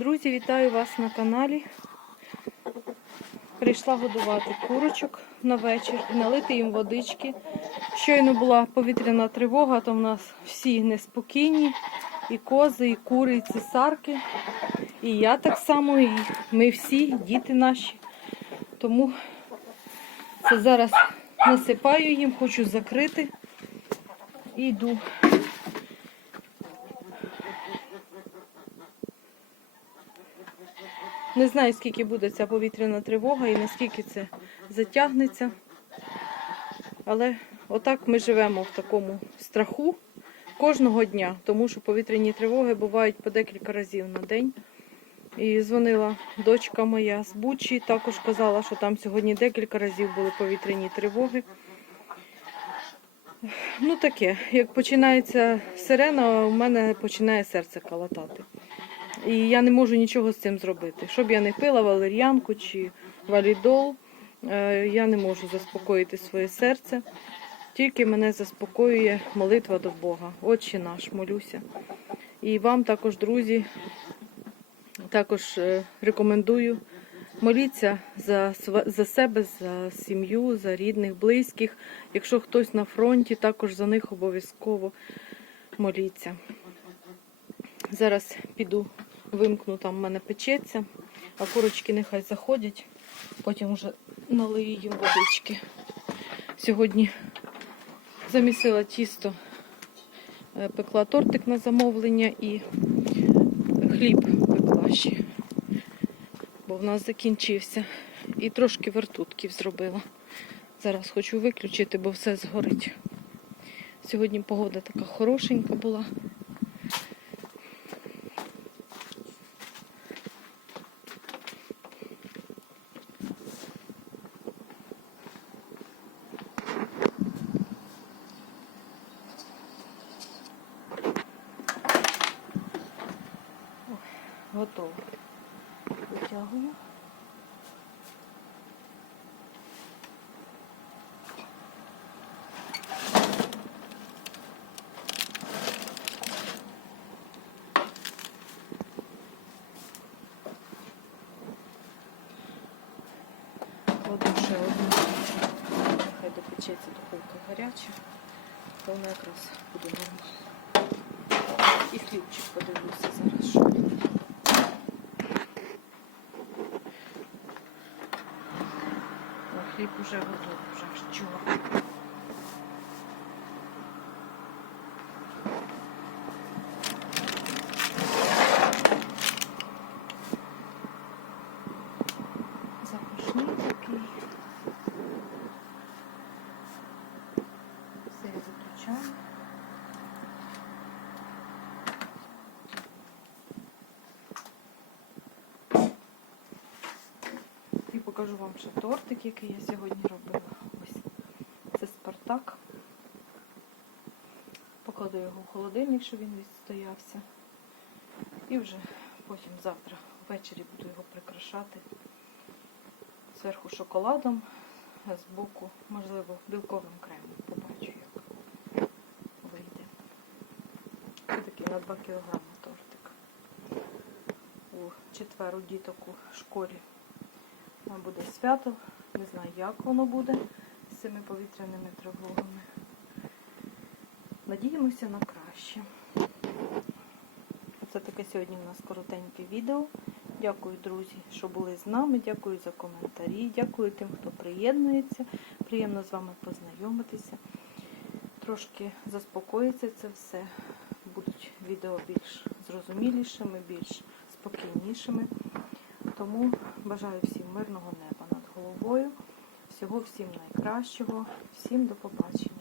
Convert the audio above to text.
Друзі, вітаю вас на каналі. Прийшла годувати курочок на вечір налити їм водички. Щойно була повітряна тривога, то в нас всі неспокійні. І кози, і кури, і цесарки. І я так само, і ми всі, діти наші. Тому це зараз насипаю їм, хочу закрити і йду. Не знаю, скільки буде ця повітряна тривога і наскільки це затягнеться. Але отак ми живемо в такому страху кожного дня, тому що повітряні тривоги бувають по декілька разів на день. І дзвонила дочка моя з Бучі, також казала, що там сьогодні декілька разів були повітряні тривоги. Ну таке, як починається сирена, у мене починає серце калатати. І я не можу нічого з цим зробити. Щоб я не пила валер'янку чи валідол, е, я не можу заспокоїти своє серце. Тільки мене заспокоює молитва до Бога. Отче наш, молюся. І вам також, друзі, також е, рекомендую моліться за, за себе, за сім'ю, за рідних, близьких. Якщо хтось на фронті, також за них обов'язково моліться. Зараз піду вимкну, там в мене печеться, а курочки нехай заходять, потім вже налию їм водички. Сьогодні замісила тісто, е, пекла тортик на замовлення і хліб пекла ще, бо в нас закінчився. І трошки вертутків зробила. Зараз хочу виключити, бо все згорить. Сьогодні погода така хорошенька була. Готово. Витягую. Кладу ще одну. Хай допечеться духовка гаряча, то вона якраз буде нормально. І хлібчик подивлюся зараз. що він. Хліб уже готовий, вже вчора. Запашний такий. Все я заключаю. І покажу вам ще тортик, який я сьогодні робила. Ось це Спартак. Покладу його в холодильник, щоб він відстоявся. І вже потім завтра ввечері буду його прикрашати зверху шоколадом, збоку, можливо, білковим кремом. Побачу, як вийде. Це такий на 2 кг тортик. У четвер у діток у школі там буде свято. Не знаю, як воно буде з цими повітряними тривогами. Надіємося на краще. Це таке сьогодні у нас коротеньке відео. Дякую, друзі, що були з нами. Дякую за коментарі. Дякую тим, хто приєднується. Приємно з вами познайомитися. Трошки заспокоїться це все. Будуть відео більш зрозумілішими, більш спокійнішими. Тому бажаю всім мирного неба над головою. Всього всім найкращого. Всім до побачення.